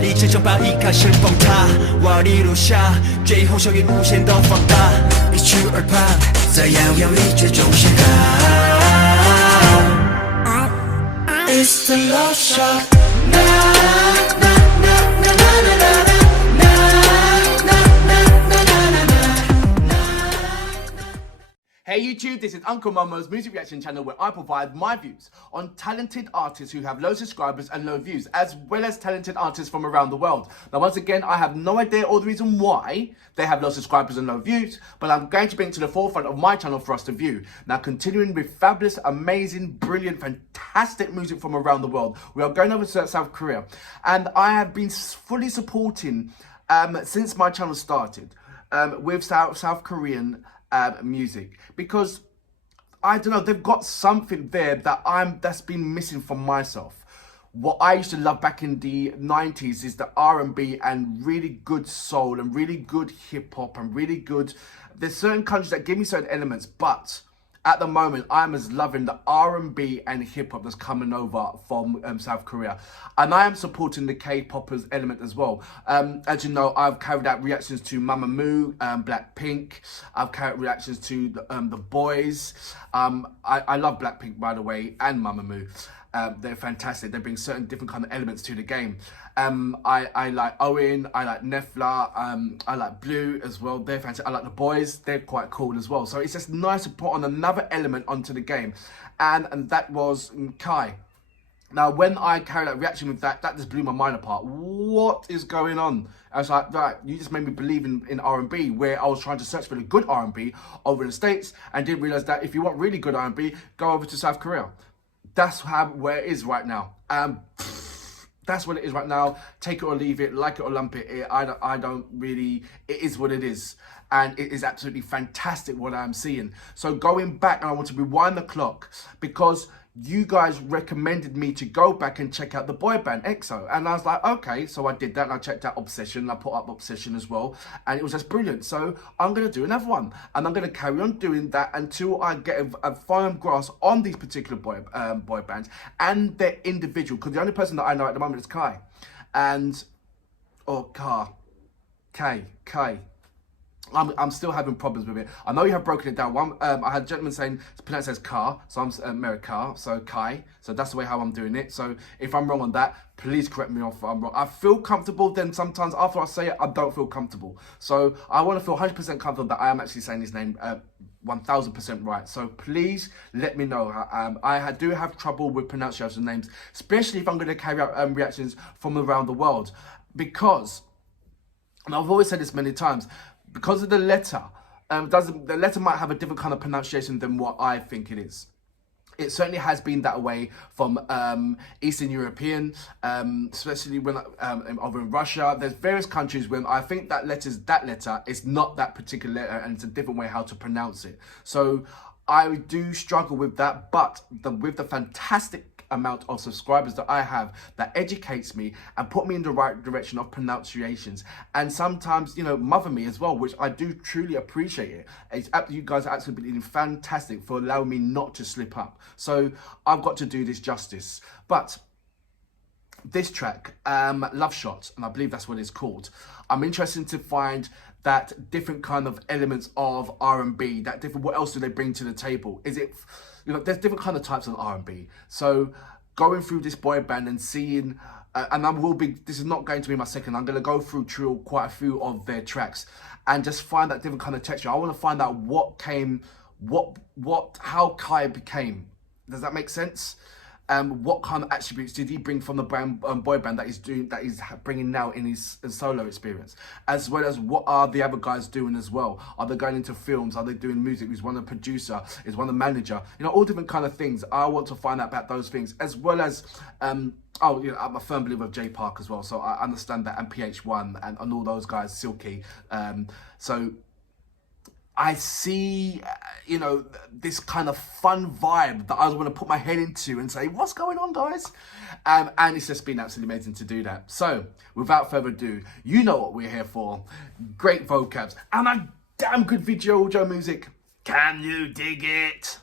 理智将把一开始崩塌，瓦砾落下，最后效应无限的放大，一触而旁，在遥遥一绝中显卡。It's the love shot. Na na na na na na na. Hey YouTube, this is Uncle Momo's music reaction channel where I provide my views on talented artists who have low subscribers and low views, as well as talented artists from around the world. Now once again, I have no idea or the reason why they have low subscribers and low views, but I'm going to bring it to the forefront of my channel for us to view. Now continuing with fabulous, amazing, brilliant, fantastic music from around the world, we are going over to South Korea, and I have been fully supporting since my channel started with South Korean music, because I don't know, they've got something there that's been missing from myself. What I used to love back in the 90s is the R&B and really good soul and really good hip hop and really good, there's certain countries that give me certain elements, but at the moment, I'm as loving the R&B and hip-hop that's coming over from South Korea. And I am supporting the K-popers element as well. As you know, I've carried out reactions to Mamamoo, Blackpink. I've carried reactions to the boys. I love Blackpink, by the way, and Mamamoo. They're fantastic. They bring certain different kind of elements to the game. I like Owen, I like Nefla, I like Blue as well. They're fantastic. I like the boys. They're quite cool as well. So it's just nice to put on another element onto the game. And that was Kai. Now, when I carried out reaction with that just blew my mind apart. What is going on? I was like, right, you just made me believe in R&B, where I was trying to search for the good R&B over in the States and didn't realize that if you want really good R&B, go over to South Korea. That's where it is right now. That's what it is right now. Take it or leave it, like it or lump it. I don't really, it is what it is. And it is absolutely fantastic what I'm seeing. So going back, and I want to rewind the clock, because you guys recommended me to go back and check out the boy band EXO, and I was like, okay, so I did that, and I checked out Obsession, I put up Obsession as well, and it was just brilliant. So I'm going to do another one, and I'm going to carry on doing that until I get a firm grasp on these particular boy bands and their individual, because the only person that I know at the moment is Kai, and, or Kai. I'm still having problems with it. I know you have broken it down. I had a gentleman saying it's pronounced as car, so I'm Car, so Kai. So that's the way how I'm doing it. So if I'm wrong on that, please correct me if I'm wrong. I feel comfortable, then sometimes after I say it, I don't feel comfortable. So I want to feel 100% comfortable that I am actually saying his name 1000% right. So please let me know. I do have trouble with pronunciation of names, especially if I'm going to carry out reactions from around the world, because, and I've always said this many times, because of the letter, the letter might have a different kind of pronunciation than what I think it is. It certainly has been that way from Eastern European, especially when over in Russia. There's various countries when I think that letter is not that particular letter, and it's a different way how to pronounce it. So I do struggle with that, but with the fantastic amount of subscribers that I have, that educates me and put me in the right direction of pronunciations, and sometimes, you know, mother me as well, which I do truly appreciate it. You guys are absolutely fantastic for allowing me not to slip up. So I've got to do this justice. But this track, Love Shot, and I believe that's what it's called, I'm interested to find that different kind of elements of R&B, that different, what else do they bring to the table? Is it, you know, there's different kind of types of R&B. So going through this boy band and seeing, and this is not going to be my second, I'm going to go through quite a few of their tracks and just find that different kind of texture. I want to find out how Kai became. Does that make sense? What kind of attributes did he bring from the boy band that he's bringing now in his solo experience, as well as what are the other guys doing as well? Are they going into films? Are they doing music? Is one a producer? Is one a manager? You know, all different kind of things. I want to find out about those things, as well as I'm a firm believer of J Park as well, so I understand that, and PH1 and all those guys, Silky. So I see, you know, this kind of fun vibe that I want to put my head into and say, what's going on, guys? And it's just been absolutely amazing to do that. So, without further ado, you know what we're here for. Great vocabs and a damn good video audio music. Can you dig it?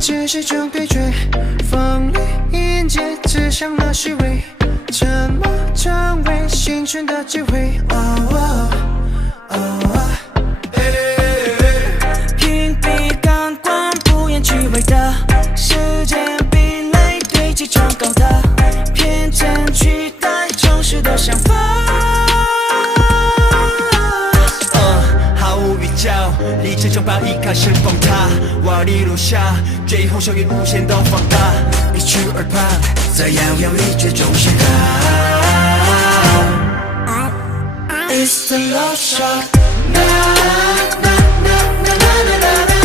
只是种对决，锋利迎接，只想那虚伪，沉默成为幸存的机会。屏蔽感官，不言虚伪的时间壁垒堆积成高的偏见，取代诚实的想法。毫无预兆，理智就把一开始崩塌，瓦砾落下，最后效应无限的放大，一去而旁，在摇摇欲坠中陷害。It's the love shot. Na na na na na na na na.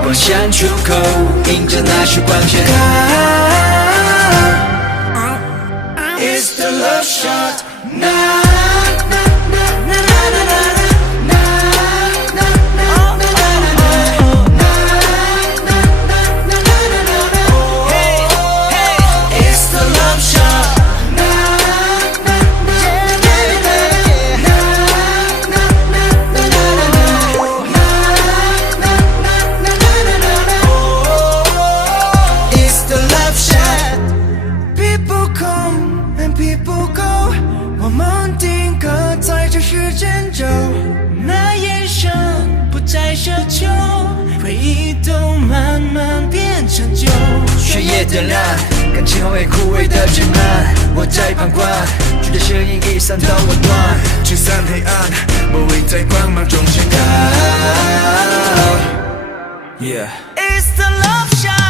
光线出口，迎着那束光线。It's the love shot. Na na na na na na na.血液点燃，感情后会枯萎的枝蔓，我在旁观，举着声音一散的温暖，驱散黑暗，魔力在光芒中显开。Yeah. It's the love shot.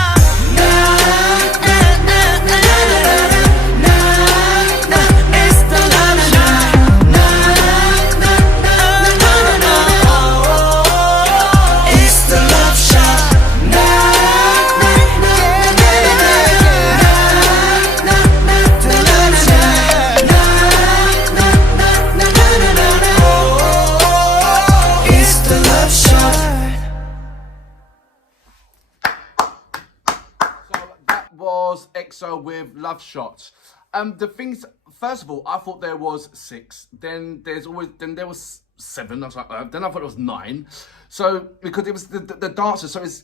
EXO with Love Shot. The things, first of all, I thought there was 6. Then there was 7. I was like, then I thought it was 9. So because it was the dancers, so it's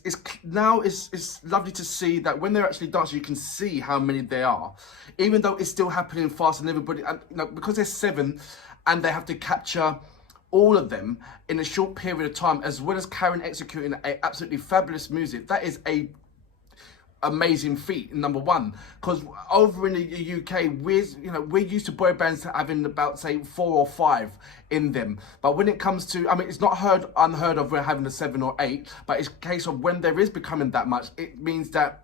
lovely to see that when they're actually dancing, you can see how many there are, even though it's still happening fast and everybody, because there's 7, and they have to capture all of them in a short period of time, as well as Karen executing a absolutely fabulous music. That is a amazing feat, number one, because over in the UK we're used to boy bands having about, say, 4 or 5 in them, but when it comes to, it's not unheard of we're having a 7 or 8, but it's a case of when there is becoming that much, it means that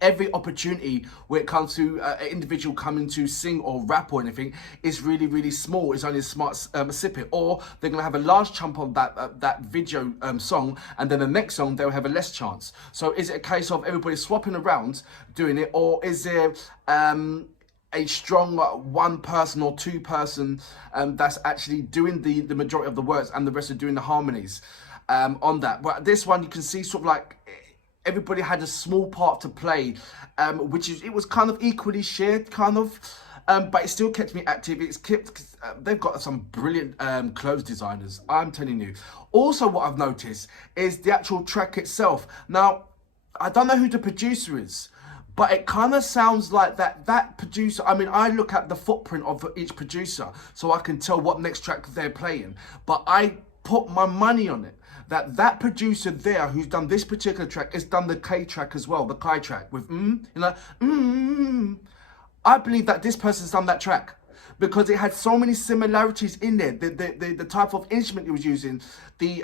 every opportunity where it comes to an individual coming to sing or rap or anything is really, really small. It's only a smart snippet, or they're going to have a large chunk of that video song, and then the next song they'll have a less chance. So is it a case of everybody swapping around doing it, or is there a strong one person or two person that's actually doing the majority of the words and the rest are doing the harmonies on that? But this one you can see sort of like everybody had a small part to play, it was kind of equally shared, but it still kept me active. They've got some brilliant clothes designers, I'm telling you. Also, what I've noticed is the actual track itself. Now, I don't know who the producer is, but it kind of sounds like that producer, I look at the footprint of each producer so I can tell what next track they're playing, but I put my money on it that producer there who's done this particular track has done the K track as well, the Kai track with I believe that this person's done that track because it had so many similarities in there. The type of instrument he was using, the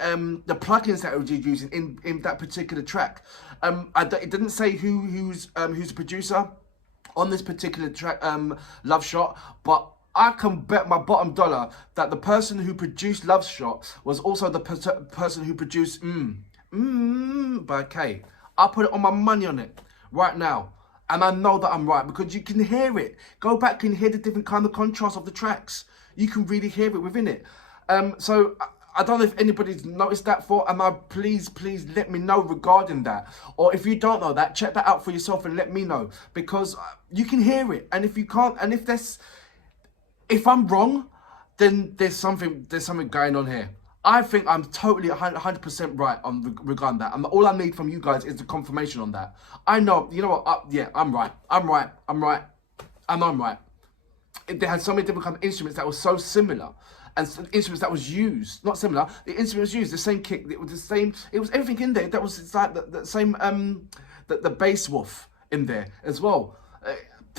plugins that he was using in that particular track. It didn't say who's the producer on this particular track, Love Shot, but I can bet my bottom dollar that the person who produced Love Shot was also the person who produced by K. I'll put it on my money on it right now. And I know that I'm right because you can hear it. Go back and hear the different kind of contrast of the tracks. You can really hear it within it. So I don't know if anybody's noticed that for, and please let me know regarding that. Or if you don't know that, check that out for yourself and let me know, because you can hear it. And if you can't, and if I'm wrong, then there's something going on here. I think I'm totally 100% right on regarding that. And all I need from you guys is the confirmation on that. I know, you know what, yeah, I'm right. They had so many different kind of instruments that were so similar. And instruments that was used, not similar, the instrument was used, the same kick, it was the same, it was everything in there. That was, it's like the same, the bass woof in there as well.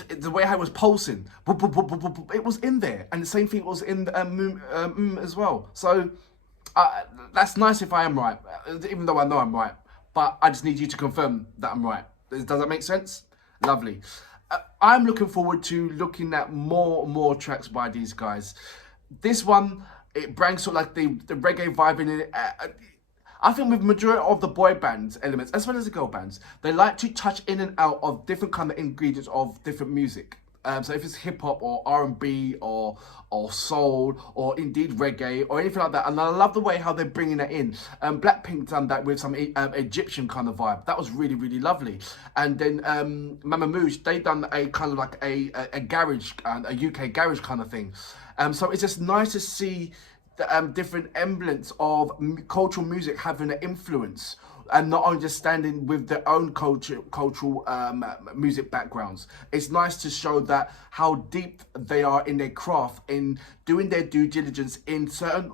The way how it was pulsing, it was in there. And the same thing was in as well. So that's nice if I am right, even though I know I'm right. But I just need you to confirm that I'm right. Does that make sense? Lovely. I'm looking forward to looking at more tracks by these guys. This one, it brings sort of like the reggae vibe in it. I think with majority of the boy bands elements, as well as the girl bands, they like to touch in and out of different kind of ingredients of different music. So if it's hip hop or R&B or soul or indeed reggae or anything like that, and I love the way how they're bringing that in. Blackpink done that with some Egyptian kind of vibe. That was really lovely. And then Mama Mouche, they done a kind of like a garage, a UK garage kind of thing. So it's just nice to see the different emblems of cultural music having an influence, and not only just standing with their own cultural music backgrounds. It's nice to show that how deep they are in their craft, in doing their due diligence in certain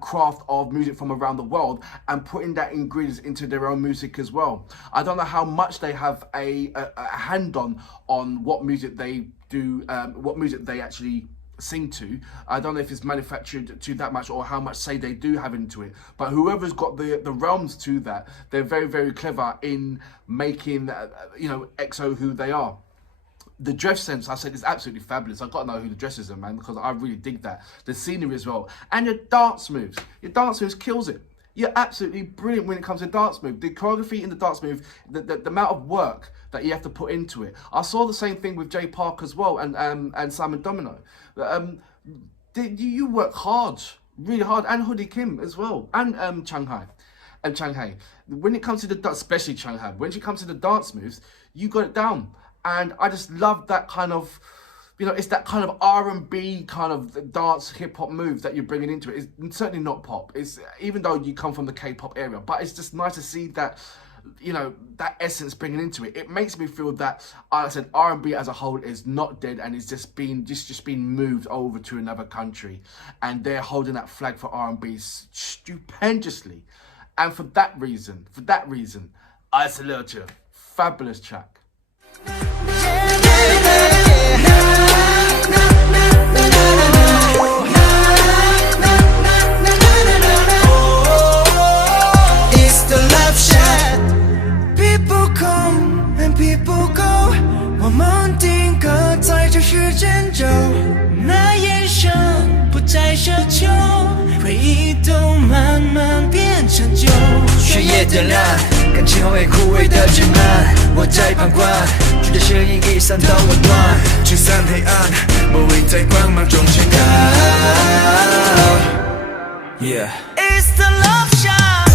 craft of music from around the world, and putting that ingredients into their own music as well. I don't know how much they have a hand on what music they do, what music they actually sing to. I don't know if it's manufactured to that much or how much say they do have into it, but whoever's got the realms to that, they're very clever in making EXO who they are. The dress sense, I said, is absolutely fabulous. I've got to know who the dressers are, man, because I really dig that. The scenery as well, and your dance moves kills it. You're absolutely brilliant when it comes to dance move. The choreography in the dance move, the amount of work that you have to put into it. I saw the same thing with Jay Park as well, and Simon Domino. You work hard, really hard, and Hoodie Kim as well, and Shanghai. When it comes to especially Shanghai, when it comes to the dance moves, you got it down. And I just love that kind of, it's that kind of R&B kind of dance hip hop move that you're bringing into it. It's certainly not pop. It's, even though you come from the K-pop area, but it's just nice to see that, that essence bringing into it. It makes me feel that, like I said, R&B as a whole is not dead, and it's just been moved over to another country, and they're holding that flag for R&B stupendously. And for that reason, I salute you. Fabulous track. It's the love shot. People come and people go， 我们定格在这时间轴，那眼神不再奢求，回忆都慢慢变成旧。血液点燃，感情后会枯萎的枝蔓，我在旁观，觉得声音已散到温暖，驱散黑暗，我会在光芒中宣告。Yeah， It's the love shot。